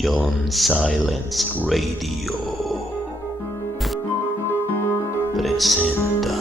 John Silence Radio presenta.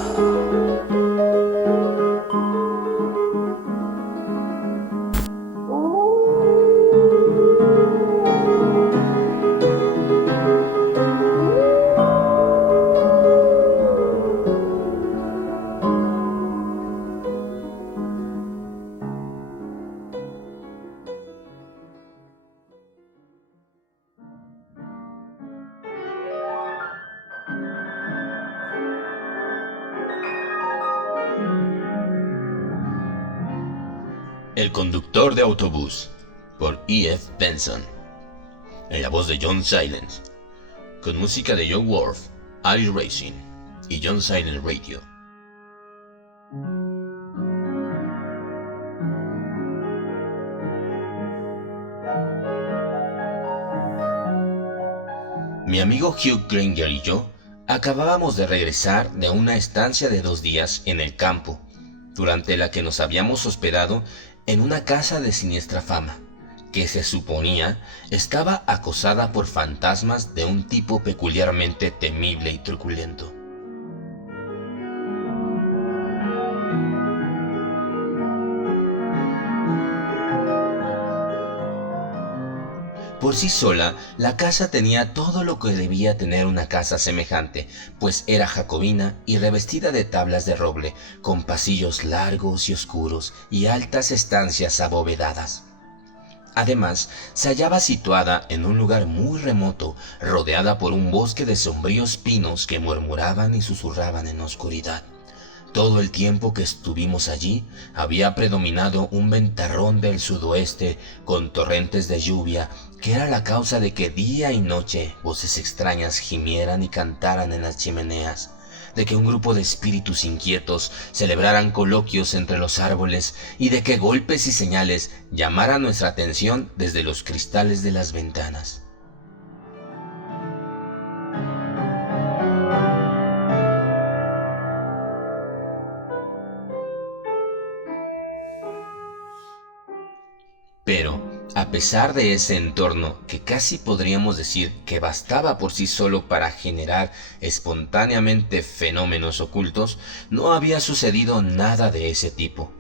El conductor de autobús, por E.F. Benson, en la voz de John Silence, con música de Joe Wolf, Ali Racing y John Silence Radio. Mi amigo Hugh Granger y yo acabábamos de regresar de una estancia de 2 días en el campo, durante la que nos habíamos hospedado en una casa de siniestra fama, que se suponía estaba acosada por fantasmas de un tipo peculiarmente temible y truculento. Por sí sola, la casa tenía todo lo que debía tener una casa semejante, pues era jacobina y revestida de tablas de roble, con pasillos largos y oscuros y altas estancias abovedadas. Además, se hallaba situada en un lugar muy remoto, rodeada por un bosque de sombríos pinos que murmuraban y susurraban en la oscuridad. Todo el tiempo que estuvimos allí, había predominado un ventarrón del sudoeste con torrentes de lluvia, que era la causa de que día y noche voces extrañas gimieran y cantaran en las chimeneas, de que un grupo de espíritus inquietos celebraran coloquios entre los árboles y de que golpes y señales llamaran nuestra atención desde los cristales de las ventanas. Pero, a pesar de ese entorno que casi podríamos decir que bastaba por sí solo para generar espontáneamente fenómenos ocultos, no había sucedido nada de ese tipo.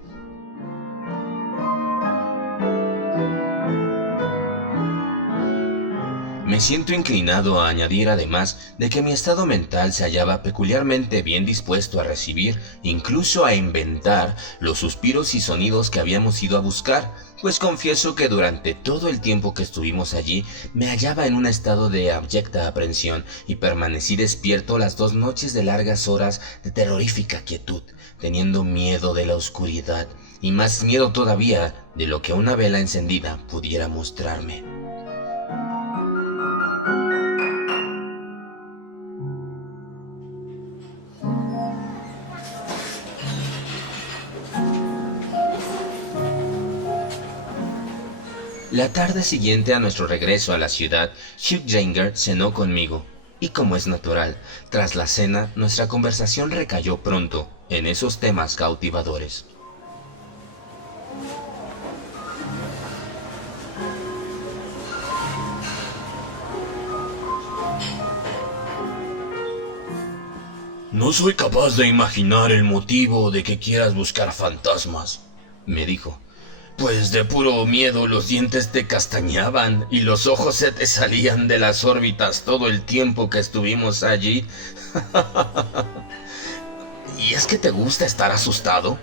Me siento inclinado a añadir además de que mi estado mental se hallaba peculiarmente bien dispuesto a recibir, incluso a inventar, los suspiros y sonidos que habíamos ido a buscar, pues confieso que durante todo el tiempo que estuvimos allí me hallaba en un estado de abyecta aprensión y permanecí despierto las 2 noches de largas horas de terrorífica quietud, teniendo miedo de la oscuridad y más miedo todavía de lo que una vela encendida pudiera mostrarme. La tarde siguiente a nuestro regreso a la ciudad, Hugh Granger cenó conmigo, y como es natural, tras la cena nuestra conversación recayó pronto en esos temas cautivadores. No soy capaz de imaginar el motivo de que quieras buscar fantasmas, me dijo. Pues de puro miedo los dientes te castañaban y los ojos se te salían de las órbitas todo el tiempo que estuvimos allí. ¿Y es que te gusta estar asustado?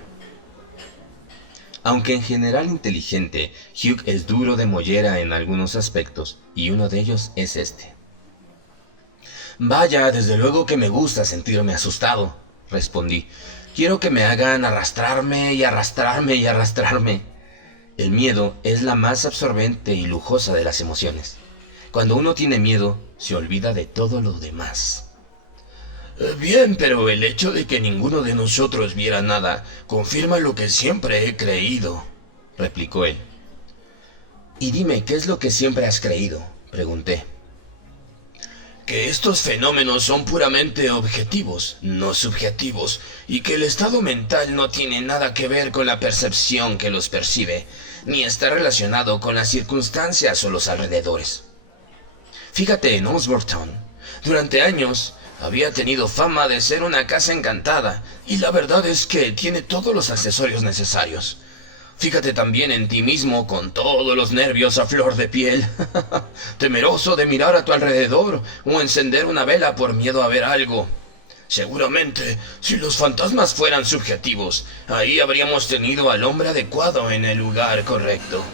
Aunque en general inteligente, Hugh es duro de mollera en algunos aspectos, y uno de ellos es este. Vaya, desde luego que me gusta sentirme asustado, respondí. Quiero que me hagan arrastrarme y arrastrarme y arrastrarme. El miedo es la más absorbente y lujosa de las emociones. Cuando uno tiene miedo, se olvida de todo lo demás. Bien, pero el hecho de que ninguno de nosotros viera nada confirma lo que siempre he creído, replicó él. Y dime, ¿qué es lo que siempre has creído?, pregunté. Que estos fenómenos son puramente objetivos, no subjetivos, y que el estado mental no tiene nada que ver con la percepción que los percibe, ni está relacionado con las circunstancias o los alrededores. Fíjate en Osbortown. Durante años había tenido fama de ser una casa encantada, y la verdad es que tiene todos los accesorios necesarios. Fíjate también en ti mismo con todos los nervios a flor de piel, temeroso de mirar a tu alrededor o encender una vela por miedo a ver algo. Seguramente, si los fantasmas fueran subjetivos, ahí habríamos tenido al hombre adecuado en el lugar correcto.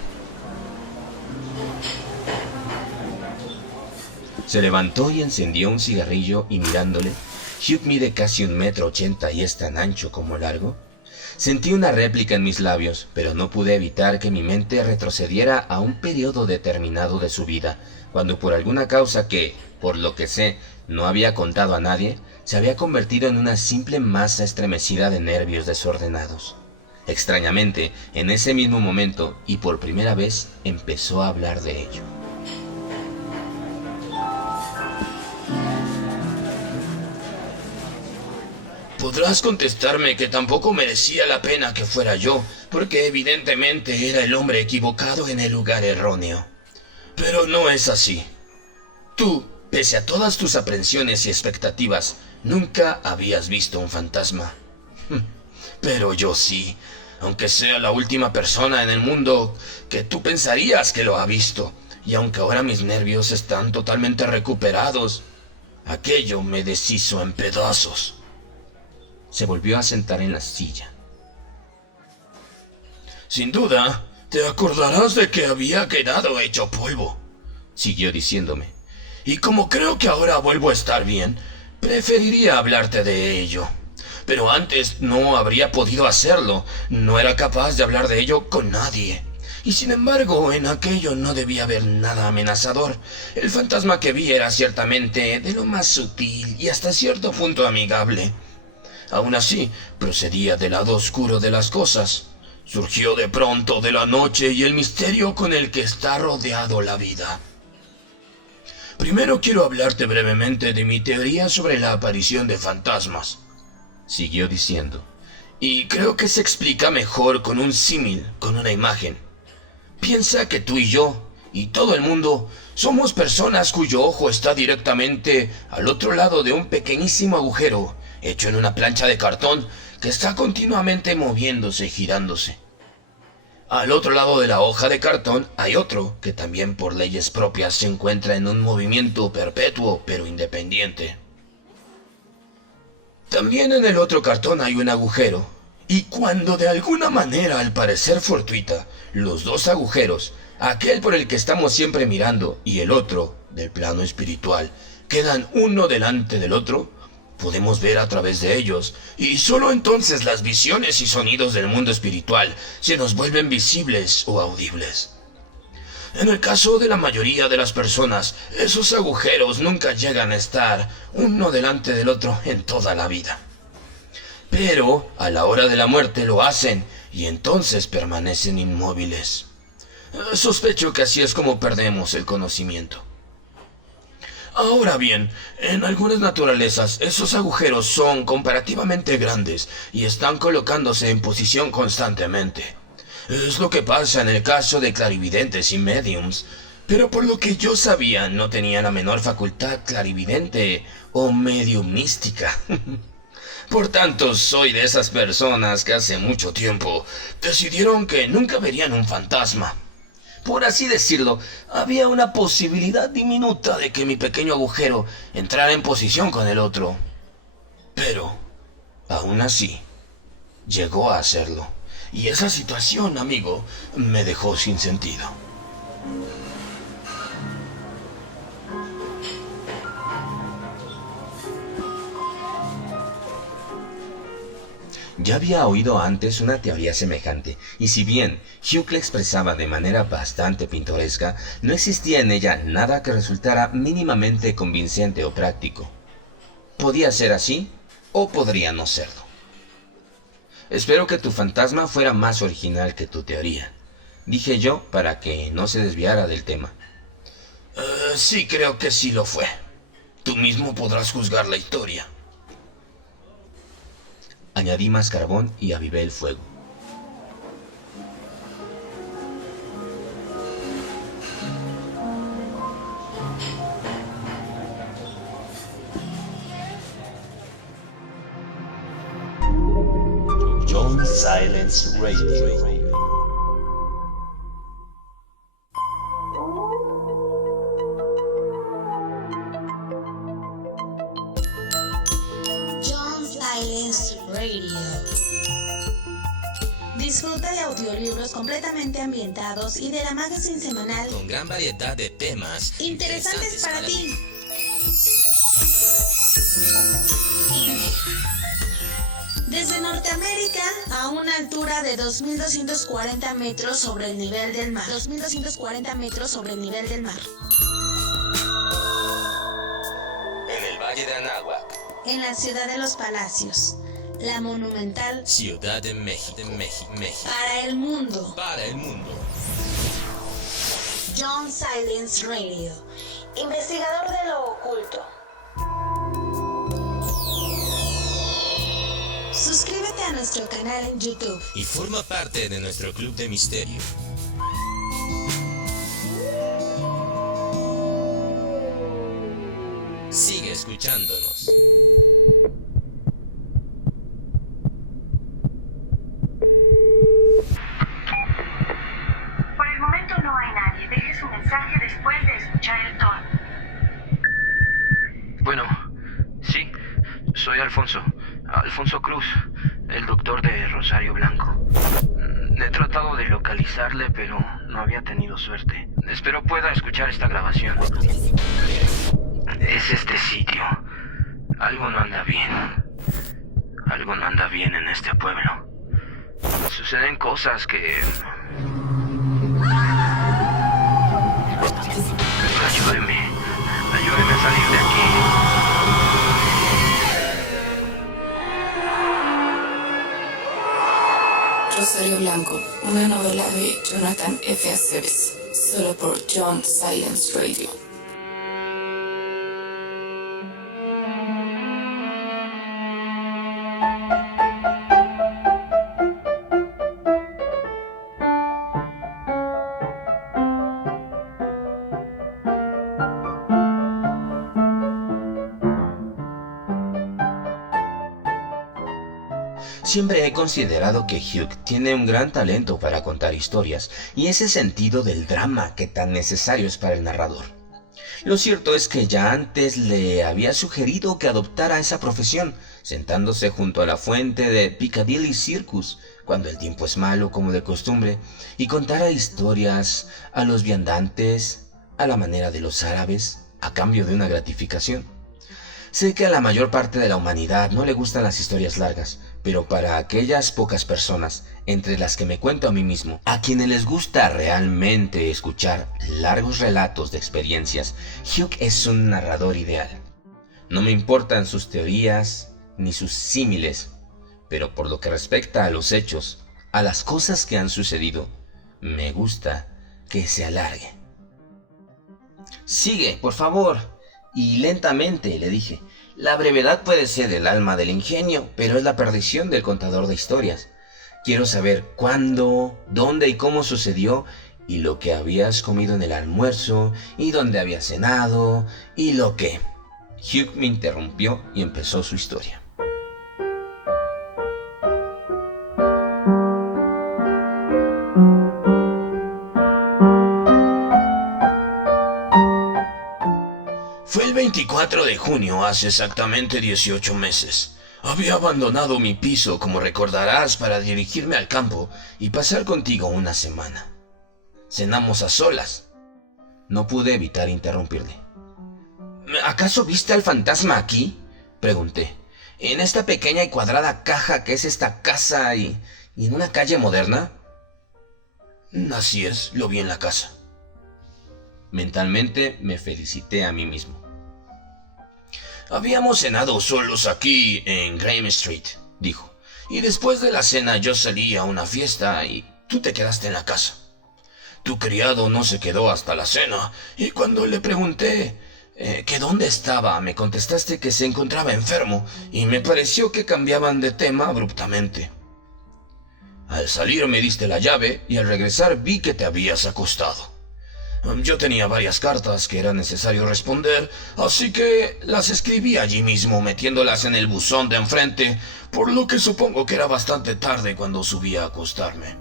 Se levantó y encendió un cigarrillo y mirándole, Hugh mide casi 1,80 m y es tan ancho como largo. Sentí una réplica en mis labios, pero no pude evitar que mi mente retrocediera a un periodo determinado de su vida, cuando por alguna causa que, por lo que sé, no había contado a nadie, se había convertido en una simple masa estremecida de nervios desordenados. Extrañamente, en ese mismo momento, y por primera vez, empezó a hablar de ello. Podrás contestarme que tampoco merecía la pena que fuera yo, porque evidentemente era el hombre equivocado en el lugar erróneo. Pero no es así. Tú, pese a todas tus aprensiones y expectativas, nunca habías visto un fantasma. Pero yo sí, aunque sea la última persona en el mundo que tú pensarías que lo ha visto, y aunque ahora mis nervios están totalmente recuperados, aquello me deshizo en pedazos. Se volvió a sentar en la silla. Sin duda, te acordarás de que había quedado hecho polvo, siguió diciéndome. Y como creo que ahora vuelvo a estar bien, preferiría hablarte de ello. Pero antes no habría podido hacerlo, no era capaz de hablar de ello con nadie. Y sin embargo, en aquello no debía haber nada amenazador. El fantasma que vi era ciertamente de lo más sutil y hasta cierto punto amigable. Aún así, procedía del lado oscuro de las cosas. Surgió de pronto de la noche y el misterio con el que está rodeado la vida. Primero quiero hablarte brevemente de mi teoría sobre la aparición de fantasmas, siguió diciendo, y creo que se explica mejor con un símil, con una imagen. Piensa que tú y yo, y todo el mundo, somos personas cuyo ojo está directamente al otro lado de un pequeñísimo agujero, hecho en una plancha de cartón que está continuamente moviéndose y girándose. Al otro lado de la hoja de cartón hay otro que también por leyes propias se encuentra en un movimiento perpetuo pero independiente. También en el otro cartón hay un agujero, y cuando de alguna manera, al parecer fortuita, los dos agujeros, aquel por el que estamos siempre mirando y el otro, del plano espiritual, quedan uno delante del otro, podemos ver a través de ellos, y solo entonces las visiones y sonidos del mundo espiritual se nos vuelven visibles o audibles. En el caso de la mayoría de las personas, esos agujeros nunca llegan a estar uno delante del otro en toda la vida. Pero a la hora de la muerte lo hacen, y entonces permanecen inmóviles. Sospecho que así es como perdemos el conocimiento. Ahora bien, en algunas naturalezas esos agujeros son comparativamente grandes y están colocándose en posición constantemente. Es lo que pasa en el caso de clarividentes y mediums, pero por lo que yo sabía no tenían la menor facultad clarividente o mediumística. Por tanto, soy de esas personas que hace mucho tiempo decidieron que nunca verían un fantasma. Por así decirlo, había una posibilidad diminuta de que mi pequeño agujero entrara en posición con el otro. Pero, aún así, llegó a hacerlo. Y esa situación, amigo, me dejó sin sentido. Ya había oído antes una teoría semejante, y si bien Hugh la expresaba de manera bastante pintoresca, no existía en ella nada que resultara mínimamente convincente o práctico. Podía ser así, o podría no serlo. Espero que tu fantasma fuera más original que tu teoría, dije yo para que no se desviara del tema. Sí, creo que sí lo fue. Tú mismo podrás juzgar la historia. Añadí más carbón y avivé el fuego. Silence Radio. John Silence Radio. Disfruta de audiolibros completamente ambientados y de la magazine semanal Con gran variedad de temas interesantes para ti. Desde Norteamérica a una altura de 2.240 metros sobre el nivel del mar. 2.240 metros sobre el nivel del mar. En el Valle de Anáhuac, En la ciudad de los palacios, la monumental Ciudad de México, para el mundo. para el mundo. John Silence Radio, investigador de lo oculto. Suscríbete a nuestro canal en YouTube. Y forma parte de nuestro club de misterio. Sigue escuchándonos. Por el momento no hay nadie. Deje su mensaje después de escuchar el tono. Bueno, sí, soy Alfonso Cruz, el doctor de Rosario Blanco. He tratado de localizarle, pero no había tenido suerte. Espero pueda escuchar esta grabación. Es este sitio. Algo no anda bien. Algo no anda bien en este pueblo. Suceden cosas que... Ayúdeme a salir de aquí. Rosario Blanco, una novela de Jonathan F. Aceves, solo por John Silence Radio. Siempre he considerado que Hugh tiene un gran talento para contar historias y ese sentido del drama que tan necesario es para el narrador. Lo cierto es que ya antes le había sugerido que adoptara esa profesión, sentándose junto a la fuente de Piccadilly Circus, cuando el tiempo es malo como de costumbre, y contara historias a los viandantes, a la manera de los árabes, a cambio de una gratificación. Sé que a la mayor parte de la humanidad no le gustan las historias largas, pero para aquellas pocas personas, entre las que me cuento a mí mismo, a quienes les gusta realmente escuchar largos relatos de experiencias, Hugh es un narrador ideal. No me importan sus teorías ni sus símiles, pero por lo que respecta a los hechos, a las cosas que han sucedido, me gusta que se alargue. Sigue, por favor. Y lentamente le dije: la brevedad puede ser el alma del ingenio, pero es la perdición del contador de historias. Quiero saber cuándo, dónde y cómo sucedió, y lo que habías comido en el almuerzo, y dónde habías cenado, y lo que... Hugh me interrumpió y empezó su historia. Fue el 24 de junio, hace exactamente 18 meses. Había abandonado mi piso, como recordarás, para dirigirme al campo y pasar contigo una semana. Cenamos a solas. No pude evitar interrumpirle. ¿Acaso viste al fantasma aquí?, pregunté. ¿En esta pequeña y cuadrada caja que es esta casa y en una calle moderna? Así es, lo vi en la casa. Mentalmente me felicité a mí mismo. Habíamos cenado solos aquí en Graham Street, dijo, y después de la cena yo salí a una fiesta y tú te quedaste en la casa. Tu criado no se quedó hasta la cena y cuando le pregunté que dónde estaba, me contestaste que se encontraba enfermo y me pareció que cambiaban de tema abruptamente. Al salir me diste la llave y al regresar vi que te habías acostado. Yo tenía varias cartas que era necesario responder, así que las escribí allí mismo metiéndolas en el buzón de enfrente, por lo que supongo que era bastante tarde cuando subí a acostarme.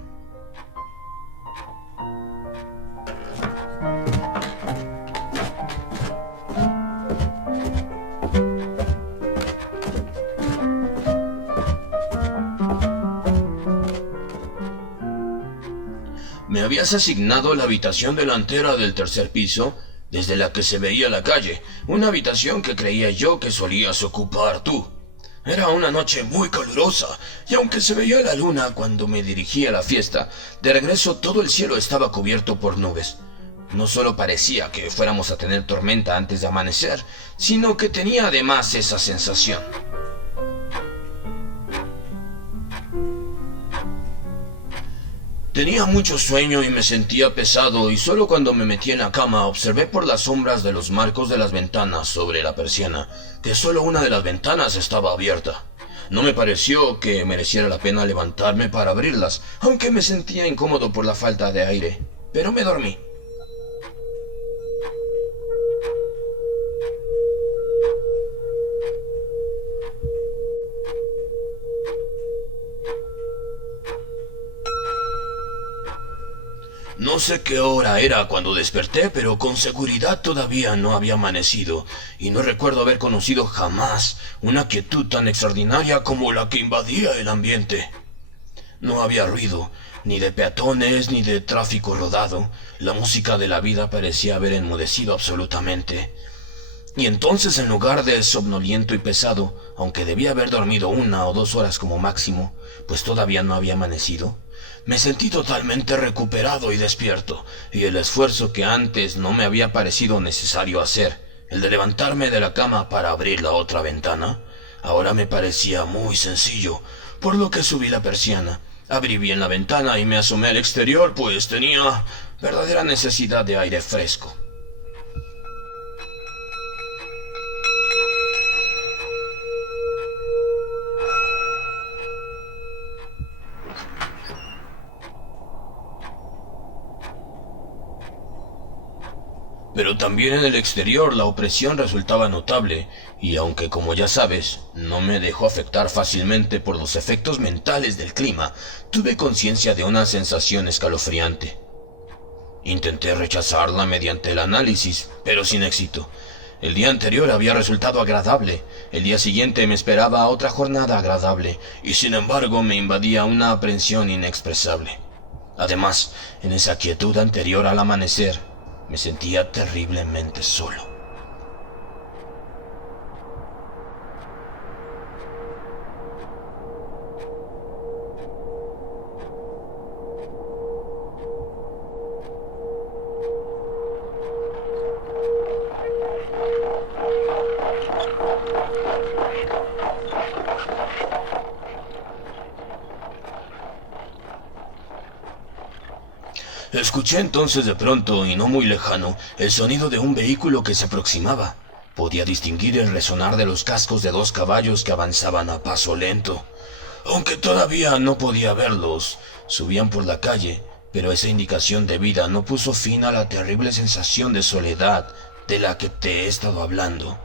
Me habías asignado la habitación delantera del tercer piso, desde la que se veía la calle, una habitación que creía yo que solías ocupar tú. Era una noche muy calurosa, y aunque se veía la luna cuando me dirigí a la fiesta, de regreso todo el cielo estaba cubierto por nubes. No solo parecía que fuéramos a tener tormenta antes de amanecer, sino que tenía además esa sensación. Tenía mucho sueño y me sentía pesado, y solo cuando me metí en la cama observé por las sombras de los marcos de las ventanas sobre la persiana que solo una de las ventanas estaba abierta. No me pareció que mereciera la pena levantarme para abrirlas, aunque me sentía incómodo por la falta de aire, pero me dormí. No sé qué hora era cuando desperté, pero con seguridad todavía no había amanecido, y no recuerdo haber conocido jamás una quietud tan extraordinaria como la que invadía el ambiente. No había ruido, ni de peatones, ni de tráfico rodado. La música de la vida parecía haber enmudecido absolutamente. Y entonces, en lugar de somnoliento y pesado, aunque debía haber dormido 1 o 2 horas como máximo, pues todavía no había amanecido, me sentí totalmente recuperado y despierto, y el esfuerzo que antes no me había parecido necesario hacer, el de levantarme de la cama para abrir la otra ventana, ahora me parecía muy sencillo, por lo que subí la persiana, abrí bien la ventana y me asomé al exterior, pues tenía verdadera necesidad de aire fresco. Pero también en el exterior la opresión resultaba notable, y aunque, como ya sabes, no me dejó afectar fácilmente por los efectos mentales del clima, tuve conciencia de una sensación escalofriante. Intenté rechazarla mediante el análisis, pero sin éxito. El día anterior había resultado agradable, el día siguiente me esperaba otra jornada agradable, y sin embargo me invadía una aprensión inexpresable. Además, en esa quietud anterior al amanecer, me sentía terriblemente solo. Escuché entonces de pronto, y no muy lejano, el sonido de un vehículo que se aproximaba. Podía distinguir el resonar de los cascos de 2 caballos que avanzaban a paso lento. Aunque todavía no podía verlos, subían por la calle, pero esa indicación de vida no puso fin a la terrible sensación de soledad de la que te he estado hablando.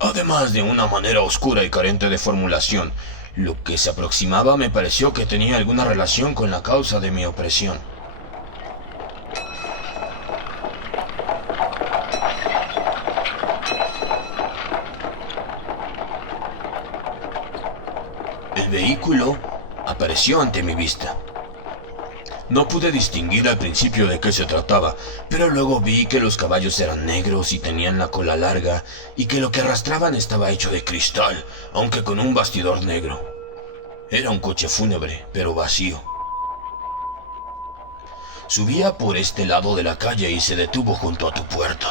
Además, de una manera oscura y carente de formulación, lo que se aproximaba me pareció que tenía alguna relación con la causa de mi opresión. El vehículo apareció ante mi vista. No pude distinguir al principio de qué se trataba, pero luego vi que los caballos eran negros y tenían la cola larga, y que lo que arrastraban estaba hecho de cristal, aunque con un bastidor negro. Era un coche fúnebre, pero vacío. Subía por este lado de la calle y se detuvo junto a tu puerta.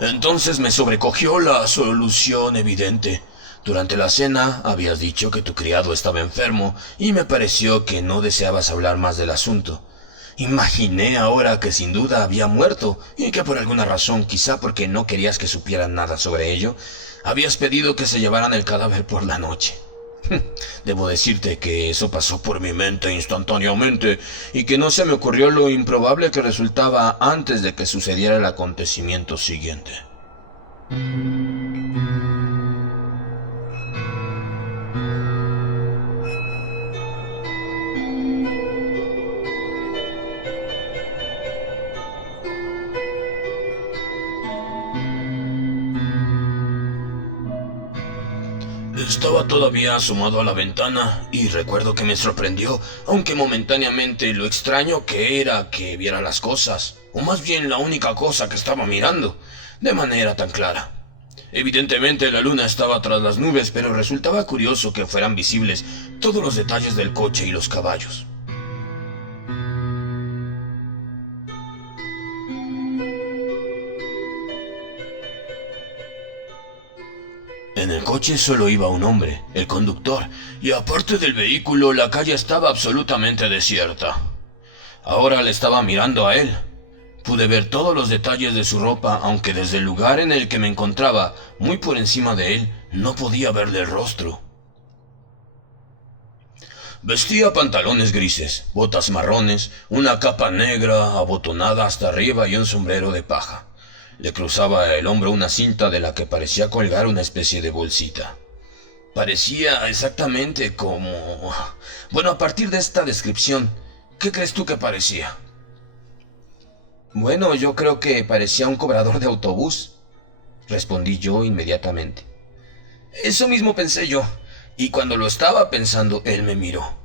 Entonces me sobrecogió la solución evidente. Durante la cena habías dicho que tu criado estaba enfermo y me pareció que no deseabas hablar más del asunto. Imaginé ahora que sin duda había muerto y que por alguna razón, quizá porque no querías que supieran nada sobre ello, habías pedido que se llevaran el cadáver por la noche. Debo decirte que eso pasó por mi mente instantáneamente y que no se me ocurrió lo improbable que resultaba antes de que sucediera el acontecimiento siguiente. Estaba todavía asomado a la ventana y recuerdo que me sorprendió, aunque momentáneamente, lo extraño que era que viera las cosas, o más bien la única cosa que estaba mirando, de manera tan clara. Evidentemente la luna estaba tras las nubes, pero resultaba curioso que fueran visibles todos los detalles del coche y los caballos. En el coche solo iba un hombre, el conductor, y aparte del vehículo, la calle estaba absolutamente desierta. Ahora le estaba mirando a él. Pude ver todos los detalles de su ropa, aunque desde el lugar en el que me encontraba, muy por encima de él, no podía verle el rostro. Vestía pantalones grises, botas marrones, una capa negra abotonada hasta arriba y un sombrero de paja. Le cruzaba el hombro una cinta de la que parecía colgar una especie de bolsita. Parecía exactamente como... Bueno, a partir de esta descripción, ¿qué crees tú que parecía? Bueno, yo creo que parecía un cobrador de autobús, respondí yo inmediatamente. Eso mismo pensé yo, y cuando lo estaba pensando, él me miró.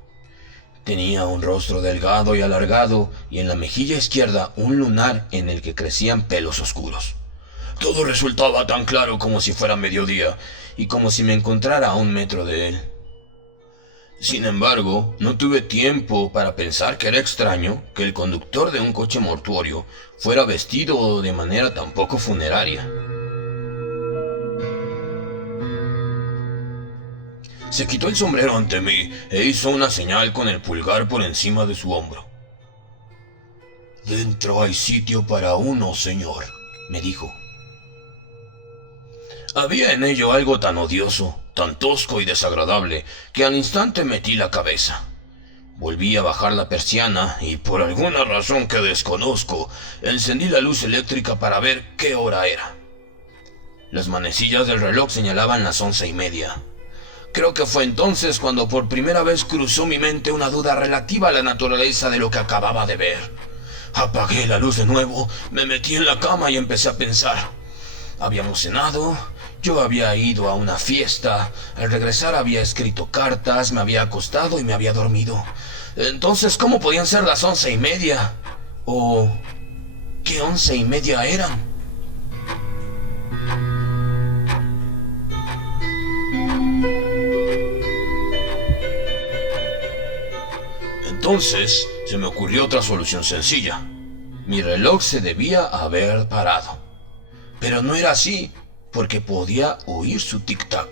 Tenía un rostro delgado y alargado, y en la mejilla izquierda un lunar en el que crecían pelos oscuros. Todo resultaba tan claro como si fuera mediodía, y como si me encontrara a 1 metro de él. Sin embargo, no tuve tiempo para pensar que era extraño que el conductor de un coche mortuorio fuera vestido de manera tan poco funeraria. Se quitó el sombrero ante mí e hizo una señal con el pulgar por encima de su hombro. «Dentro hay sitio para uno, señor», me dijo. Había en ello algo tan odioso, tan tosco y desagradable, que al instante metí la cabeza. Volví a bajar la persiana y, por alguna razón que desconozco, encendí la luz eléctrica para ver qué hora era. Las manecillas del reloj señalaban las 11:30. Creo que fue entonces cuando por primera vez cruzó mi mente una duda relativa a la naturaleza de lo que acababa de ver. Apagué la luz de nuevo, me metí en la cama y empecé a pensar. Habíamos cenado, yo había ido a una fiesta, al regresar había escrito cartas, me había acostado y me había dormido. Entonces, ¿cómo podían ser las 11:30? ¿O qué 11:30 eran? Entonces se me ocurrió otra solución sencilla. Mi reloj se debía haber parado. Pero no era así, porque podía oír su tic-tac.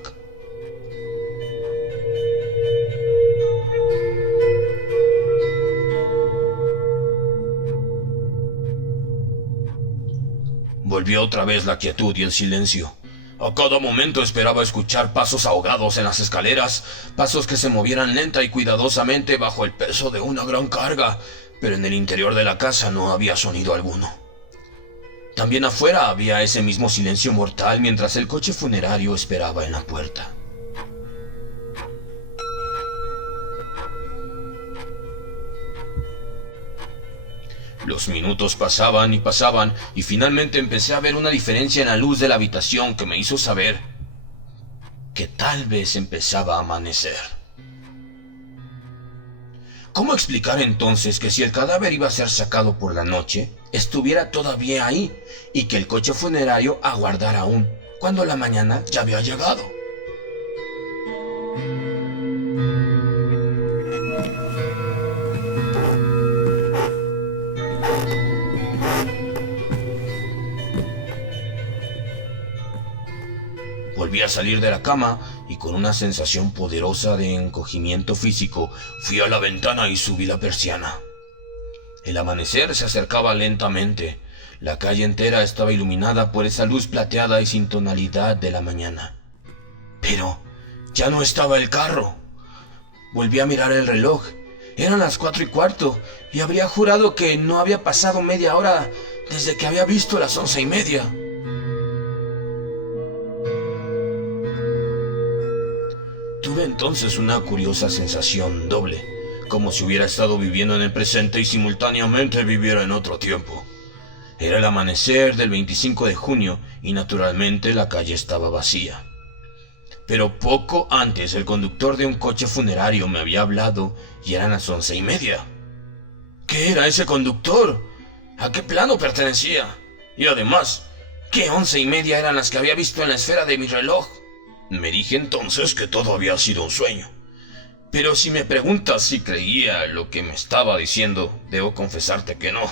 Volvió otra vez la quietud y el silencio. A cada momento esperaba escuchar pasos ahogados en las escaleras, pasos que se movieran lenta y cuidadosamente bajo el peso de una gran carga, pero en el interior de la casa no había sonido alguno. También afuera había ese mismo silencio mortal mientras el coche funerario esperaba en la puerta. Los minutos pasaban y finalmente empecé a ver una diferencia en la luz de la habitación que me hizo saber que tal vez empezaba a amanecer. ¿Cómo explicar entonces que si el cadáver iba a ser sacado por la noche, estuviera todavía ahí y que el coche funerario aguardara aún, cuando la mañana ya había llegado? Volví a salir de la cama y con una sensación poderosa de encogimiento físico fui a la ventana y subí la persiana. El amanecer se acercaba lentamente. La calle entera estaba iluminada por esa luz plateada y sin tonalidad de la mañana. Pero ya no estaba el carro. Volví a mirar el reloj. Eran las 4:15 y habría jurado que no había pasado media hora desde que había visto las 11:30. Tuve entonces una curiosa sensación doble, como si hubiera estado viviendo en el presente y simultáneamente viviera en otro tiempo. Era el amanecer del 25 de junio y naturalmente la calle estaba vacía. Pero poco antes el conductor de un coche funerario me había hablado y eran las 11:30. ¿Qué era ese conductor? ¿A qué plano pertenecía? Y además, ¿qué 11:30 eran las que había visto en la esfera de mi reloj? Me dije entonces que todo había sido un sueño. Pero si me preguntas si creía lo que me estaba diciendo, debo confesarte que no.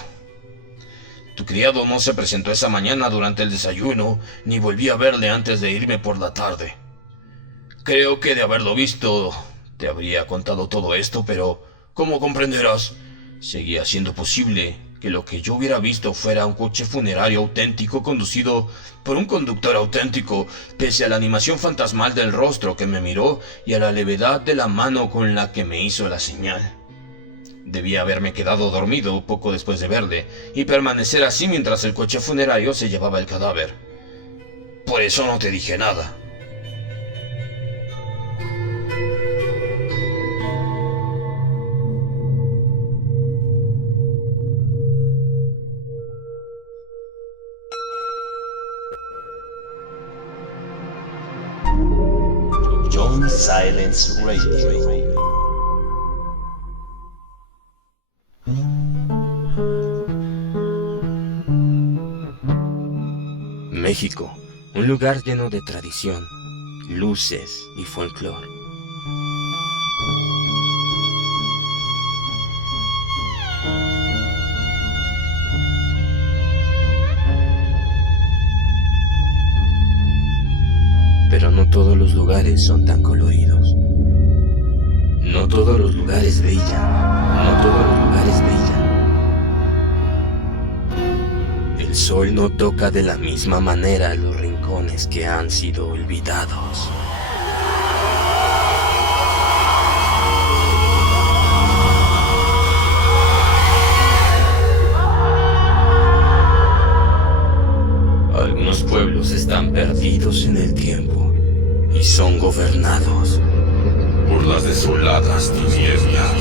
Tu criado no se presentó esa mañana durante el desayuno, ni volví a verle antes de irme por la tarde. Creo que de haberlo visto, te habría contado todo esto, pero, como comprenderás, seguía siendo posible que lo que yo hubiera visto fuera un coche funerario auténtico conducido por un conductor auténtico, pese a la animación fantasmal del rostro que me miró y a la levedad de la mano con la que me hizo la señal. Debía haberme quedado dormido poco después de verle y permanecer así mientras el coche funerario se llevaba el cadáver. Por eso no te dije nada. John Silence Radio. México, un lugar lleno de tradición, luces y folclore. Pero no todos los lugares son tan coloridos. No todos los lugares brillan. No todos los lugares brillan. El sol no toca de la misma manera los rincones que han sido olvidados. Algunos pueblos están perdidos en el tiempo y son gobernados por las desoladas tinieblas.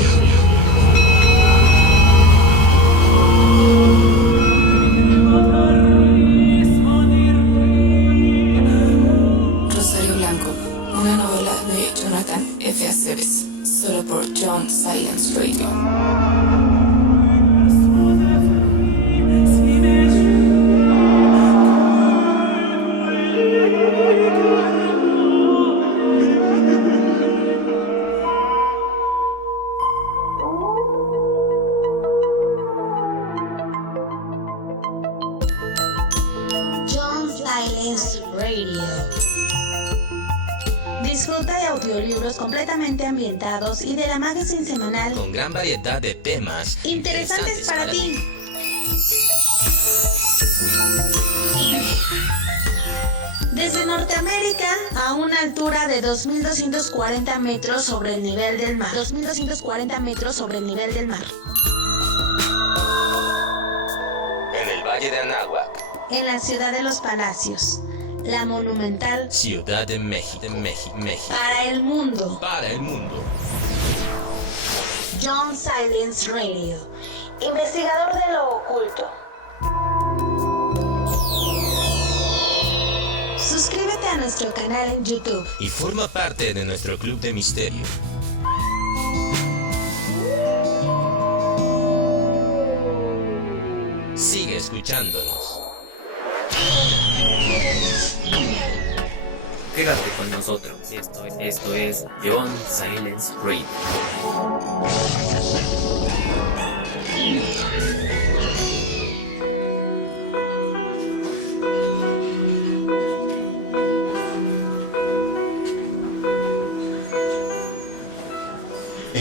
Rosario Blanco, una novela de Jonathan F. Aceves, solo por John Silence Radio. John Silence Radio. Disfruta de audiolibros completamente ambientados y de la magazine semanal Con gran variedad de temas interesantes para ti. Desde Norteamérica a una altura de 2.240 metros sobre el nivel del mar. 2.240 metros sobre el nivel del mar. En el Valle de Anáhuac, En la ciudad de los palacios, la monumental Ciudad de México, México. para el mundo. Para el mundo. John Silence Radio, investigador de lo oculto. Suscríbete a nuestro canal en YouTube. Y forma parte de nuestro club de misterio. Sigue escuchándonos. Quédate con nosotros. Esto es John Silence Radio.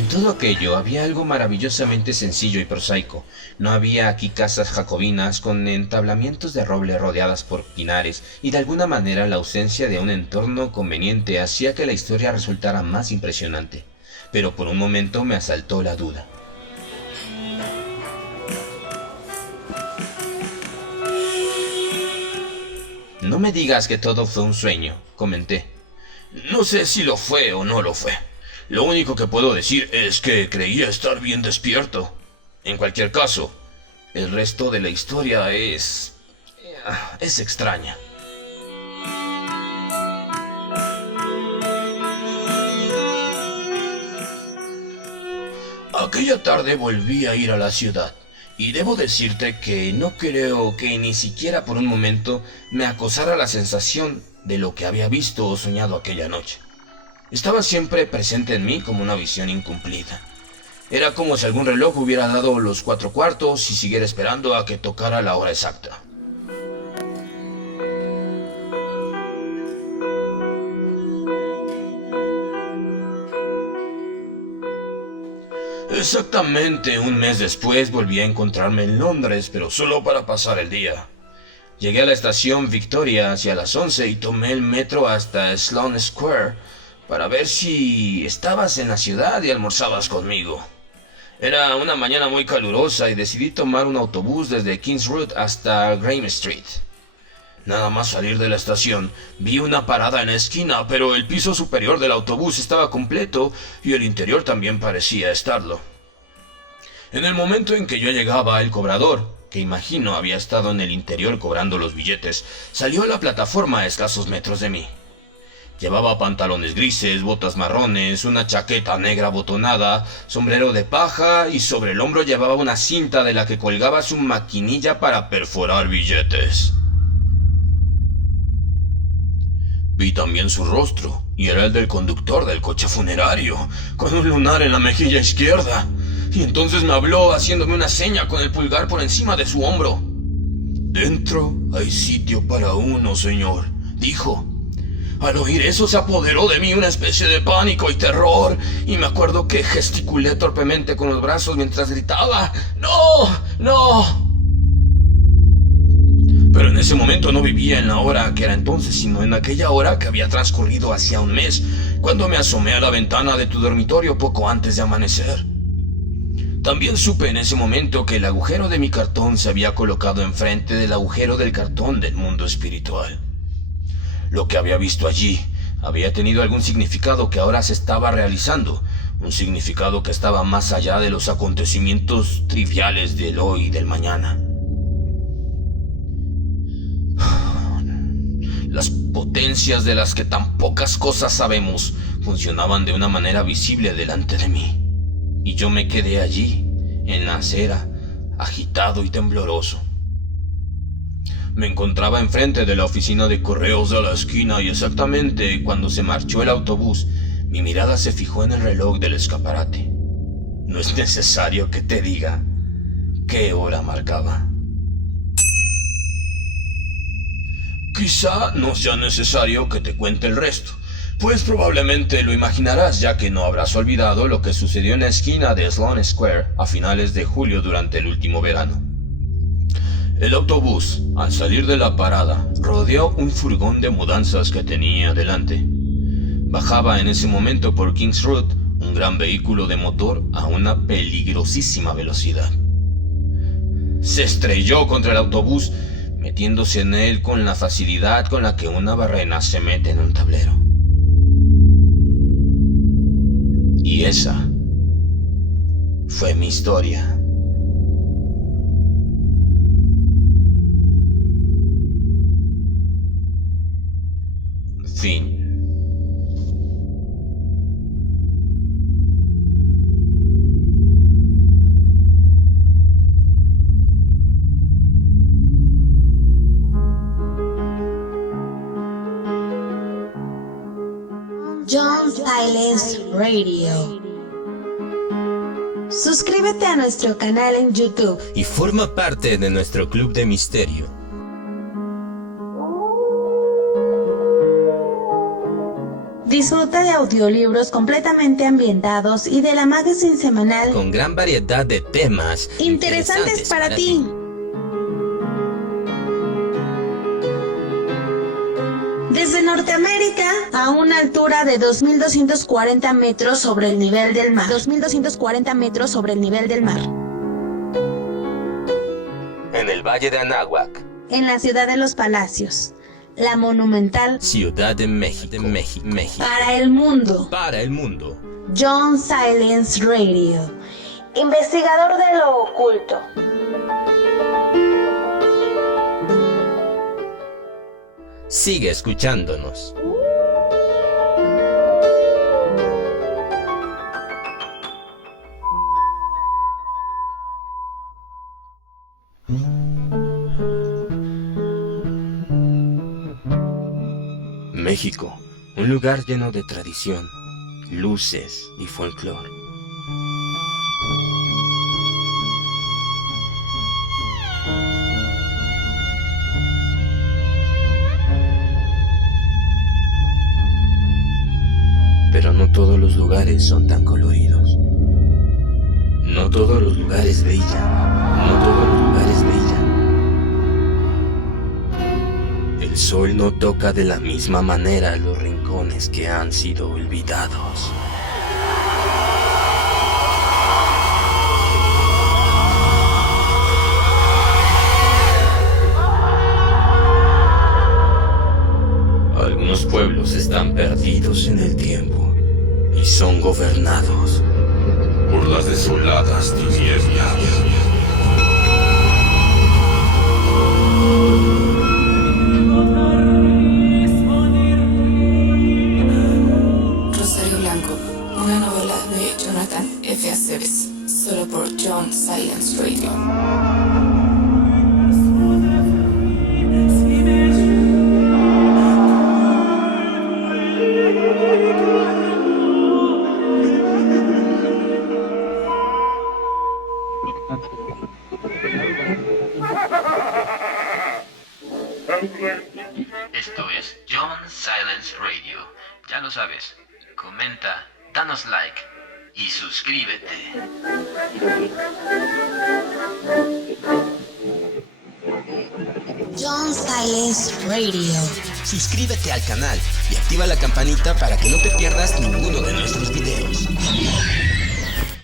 En todo aquello había algo maravillosamente sencillo y prosaico. No había aquí casas jacobinas con entablamientos de roble rodeadas por pinares, y de alguna manera la ausencia de un entorno conveniente hacía que la historia resultara más impresionante. Pero por un momento me asaltó la duda. No me digas que todo fue un sueño, comenté. No sé si lo fue o no lo fue. Lo único que puedo decir es que creía estar bien despierto. En cualquier caso, el resto de la historia es extraña. Aquella tarde volví a ir a la ciudad, y debo decirte que no creo que ni siquiera por un momento me acosara la sensación de lo que había visto o soñado aquella noche. Estaba siempre presente en mí como una visión incumplida. Era como si algún reloj hubiera dado los 4:15 y siguiera esperando a que tocara la hora exacta. Exactamente un mes después volví a encontrarme en Londres, pero solo para pasar el día. Llegué a la estación Victoria hacia las 11 y tomé el metro hasta Sloane Square para ver si estabas en la ciudad y almorzabas conmigo. Era una mañana muy calurosa y decidí tomar un autobús desde King's Road hasta Graham Street. Nada más salir de la estación, vi una parada en la esquina, pero el piso superior del autobús estaba completo y el interior también parecía estarlo. En el momento en que yo llegaba, el cobrador, que imagino había estado en el interior cobrando los billetes, salió a la plataforma a escasos metros de mí. Llevaba pantalones grises, botas marrones, una chaqueta negra abotonada, sombrero de paja y sobre el hombro llevaba una cinta de la que colgaba su maquinilla para perforar billetes. Vi también su rostro, y era el del conductor del coche funerario, con un lunar en la mejilla izquierda, y entonces me habló haciéndome una seña con el pulgar por encima de su hombro. «Dentro hay sitio para uno, señor», dijo. Al oír eso se apoderó de mí una especie de pánico y terror, y me acuerdo que gesticulé torpemente con los brazos mientras gritaba «¡No! ¡No!». Pero en ese momento no vivía en la hora que era entonces, sino en aquella hora que había transcurrido hacía un mes, cuando me asomé a la ventana de tu dormitorio poco antes de amanecer. También supe en ese momento que el agujero de mi cartón se había colocado enfrente del agujero del cartón del mundo espiritual. Lo que había visto allí había tenido algún significado que ahora se estaba realizando, un significado que estaba más allá de los acontecimientos triviales del hoy y del mañana. Las potencias de las que tan pocas cosas sabemos funcionaban de una manera visible delante de mí, y yo me quedé allí, en la acera, agitado y tembloroso. Me encontraba enfrente de la oficina de correos de la esquina y exactamente cuando se marchó el autobús, mi mirada se fijó en el reloj del escaparate. No es necesario que te diga qué hora marcaba. Quizá no sea necesario que te cuente el resto, pues probablemente lo imaginarás ya que no habrás olvidado lo que sucedió en la esquina de Sloane Square a finales de julio durante el último verano. El autobús, al salir de la parada, rodeó un furgón de mudanzas que tenía delante. Bajaba en ese momento por King's Road un gran vehículo de motor a una peligrosísima velocidad. Se estrelló contra el autobús, metiéndose en él con la facilidad con la que una barrena se mete en un tablero. Y esa fue mi historia. Fin. John Silence Radio. Suscríbete a nuestro canal en YouTube y forma parte de nuestro club de misterio. Disfruta de audiolibros completamente ambientados y de la magazine semanal con gran variedad de temas interesantes para ti. Desde Norteamérica, a una altura de 2.240 metros sobre el nivel del mar. 2.240 metros sobre el nivel del mar. En el Valle de Anáhuac, En la ciudad de los Palacios, la monumental Ciudad de México, México. para el mundo, Para el mundo. John Silence Radio, investigador de lo oculto. Sigue escuchándonos. México, un lugar lleno de tradición, luces y folclore. Pero no todos los lugares son tan coloridos. No todos los lugares brillan. No todos los lugares brillan. El sol no toca de la misma manera los rincones que han sido olvidados. Algunos pueblos están perdidos en el tiempo y son gobernados por las desoladas tinieblas. Rosario Blanco, una novela de Jonathan F. Aceves, solo por John Silence Radio. Esto es John Silence Radio. Ya lo sabes. Comenta, danos like y suscríbete. John Silence Radio. Suscríbete al canal y activa la campanita para que no te pierdas ninguno de nuestros videos.